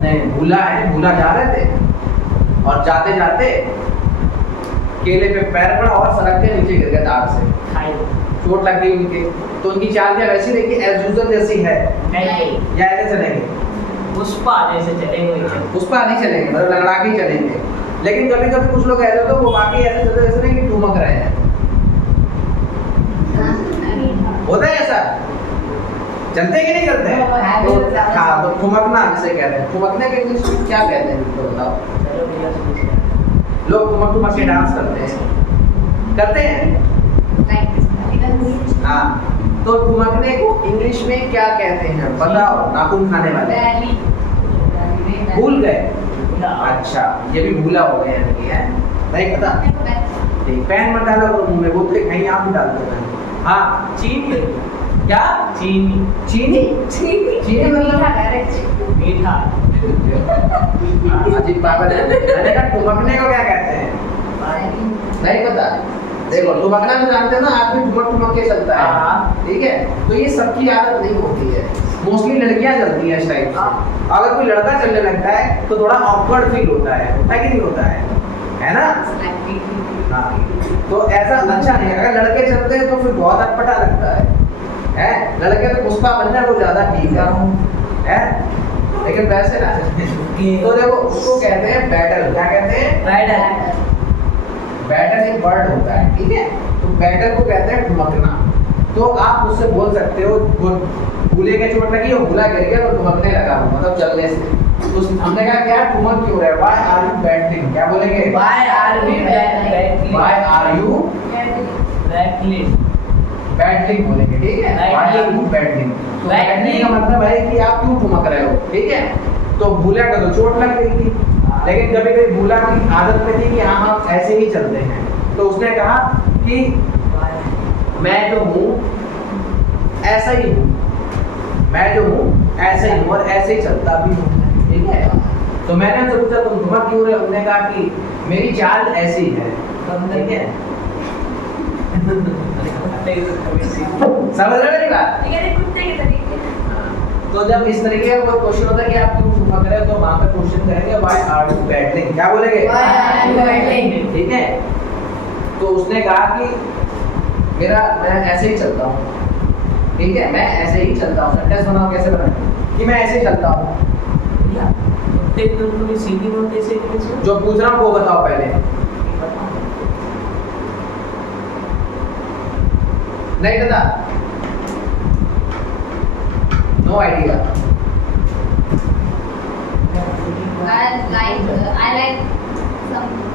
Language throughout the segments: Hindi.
नहीं, भूला जा रहे थे और जाते जाते केले पे पैर पड़ा और सड़क के नीचे गिर गए तार से, चोट लग गई उनके। तो उनकी चाल क्या वैसी रही कि एज यूजुअल जैसी है या ऐसे चलेंगे? पुष्पा जैसे चलेंगे, पुष्पा नहीं चलेंगे, मतलब लंगड़ा के ही चलेंगे। लेकिन कभी कभी कुछ लोग ऐसे होते हैं वो वाकई ऐसे चलते जैसे नहीं कि ठुमक रहे हैं। होता है ऐसा? चलते कि नहीं चलते हैं? तो हाँ, तो ठुमकना जिसे कहते हैं। ठुमकने के इंग्लिश में क्या कहते हैं तो बताओ? लोग ठुमक ठुमक के डांस करते हैं हाँ, तो ठुमकने को इंग्लिश में क्या कहते हैं बताओ? नाखून खाने वाले भूल गए। अच्छा, ये भी भूला हो गए हैं, नहीं पता। पैन मत डालो मुंह में, वो तो कहीं आप भी डालते हैं। हाँ, चीनी। क्या? चीनी मतलब मीठा। अजीब बात है। मैंने कहा ठुमकने को क्या कहते हैं? नहीं पता। देखो, ठुमकना तो जानते हैं ना, आदमी ठुमक के चलता है, ठीक है? तो ये सबकी आदत नहीं होती है, मोस्टली लड़कियां चलती हैं इस टाइप से। अगर कोई लड़का चलने लगता है तो थोड़ा ऑकवर्ड फील होता है कि नहीं होता है ना? हाँ, तो ऐसा अच्छा नहीं। अगर लड़के चलते हैं तो फिर बहुत अटपटा लगता है। लड़के तो पुष्पा बन जाए वो ज्यादा ठीक है, लेकिन वैसे ना। तो देखो, उसको कहते हैं बैटल। क्या कहते हैं? बैटल एक वर्ड होता है, ठीक है? तो बैटल को कहते हैं ठुमकना। तो आप उससे बोल सकते हो भूले के चोट लगी और भूला गिर गया तो ठुमकने लगा, मतलब चलने से। तो हमने कहा क्या ठुमक क्यों रहे? Why are you battling? क्या बोलेंगे? Why are we battling? Why are you Battling. Battling बोलेंगे, ठीक है? Why are you battling? तो बैटलिंग का मतलब है कि आप क्यों ठुमक रहे हो, ठीक है? तो भूला का तो चोट लग गई थी, लेकिन कभी कभी भूला की आदत में थी कि हाँ हम ऐसे ही चलते हैं। तो उसने कहा कि मैं जो हूँ ऐसा ही हूँ, मैं जो हूँ ऐसे ही हूँ और ऐसे ही चलता भी हूँ, ठीक है? तो मैंने उनसे पूछा तुम ठुमक क्यों रहे? उन्होंने कहा कि मेरी चाल ऐसी है, ठीक है? समझ रहे मेरी बात? तो जब इस तरीके का कोई क्वेश्चन होता है कि आप क्यों ठुमक रहे हो, तो वहां पे क्वेश्चन करेंगे व्हाई आर यू बैटलिंग? क्या बोलेंगे? ठीक है? तो उसने कहा कि मैं ऐसे ही चलता हूँ, ठीक है? मैं ऐसे ही चलता हूँ। सेंटेंस बनाओ, कैसे बनाए कि मैं ऐसे ही चलता हूँ? जो पूछ रहा हूँ वो बताओ पहले। नहीं पता? No idea.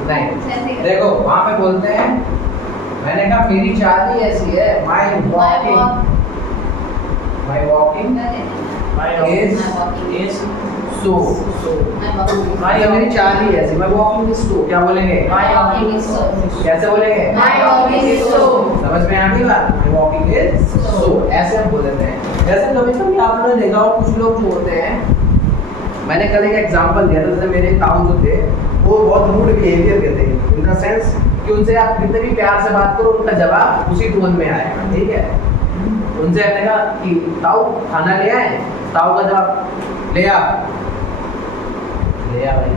नहीं, देखो वहां पे बोलते हैं, मैंने कहा मेरी चाल ही ऐसी है, माई वॉकिंग इज सो। मेरी चाल ही ऐसी, माई वॉकिंग इज सो। क्या बोलेंगे? कैसे बोलेंगे? समझ में आ गई बात? माई वॉकिंग इज सो, ऐसे हम बोल देते हैं। जैसे कभी कभी आपने देखा हो कुछ लोग जो होते हैं, मैंने कल एक एग्जांपल दिया था, जैसे मेरे ताऊ जो थे वो बहुत रूड बिहेवियर के थे, इन द सेंस कि उनसे आप कितने भी प्यार से बात करो उनका जवाब उसी टोन में आएगा, ठीक है? उनसे हमने कहा कि ताऊ खाना ले आए? ताऊ का जवाब ले आ भाई,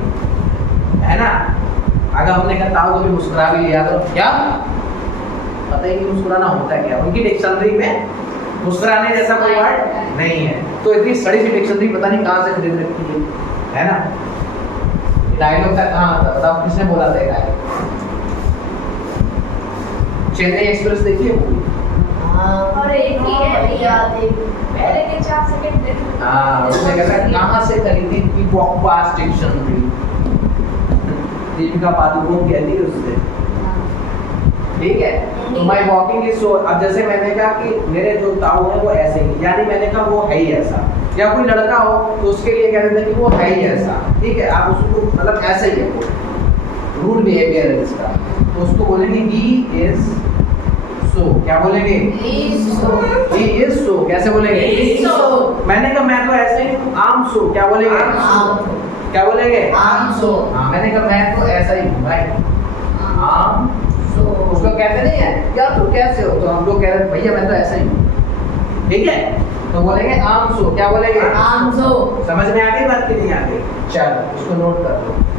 है ना? अगर हमने कहा ताऊ को भी मुस्कुरा भी लिया तो क्या पता ही नहीं मुस्कुराना होता है क्या? उनकी डिक्शनरी में मुस्कुराने जैसा कोई वर्ड नहीं है। तो इतनी सड़ी सी डिक्शनरी पता नहीं कहाँ से खरीद रखी है ना? डायलॉग का कहाँ आता बताओ, किसने बोला था डायलॉग? चेन्नई एक्सप्रेस देखिए मूवी? और एक ही है याद है, पहले के 4 सेकंड देखो। हाँ, उसने कहा कहाँ से खरीदी थी बकवास डिक्शनरी? दीपिका पादुकोण कहती है उससे, ठीक है? तो माई वॉकिंग इज सो। अब जैसे मैंने कहा कि मेरे जो ताऊ है वो ऐसे ही, यानी मैंने कहा वो है ही ऐसा। या कोई लड़का हो तो उसके लिए कह देते हैं कि वो है ही ऐसा, ठीक है? आप उसको मतलब ऐसे ही है, वो रूड बिहेवियर है इसका, तो उसको बोलेंगे ही इज सो। क्या बोलेंगे? He is so. कैसे बोलेंगे? मैंने कहा मैं तो ऐसे ही हूँ, आम सो। क्या बोलेंगे? क्या बोलेंगे? हाँ, मैंने कहा मैं तो ऐसा ही हूँ भाई, आम सो। उसको कहते नहीं है यार तू कैसे हो, तो हम लोग कह रहे हैं भैया मैं तो ऐसा ही हूँ, ठीक है? तो बोलेंगे आमसो, क्या बोलेंगे? आमसो। समझ में आ गई बात कि नहीं आ गई? चलो इसको नोट कर लो।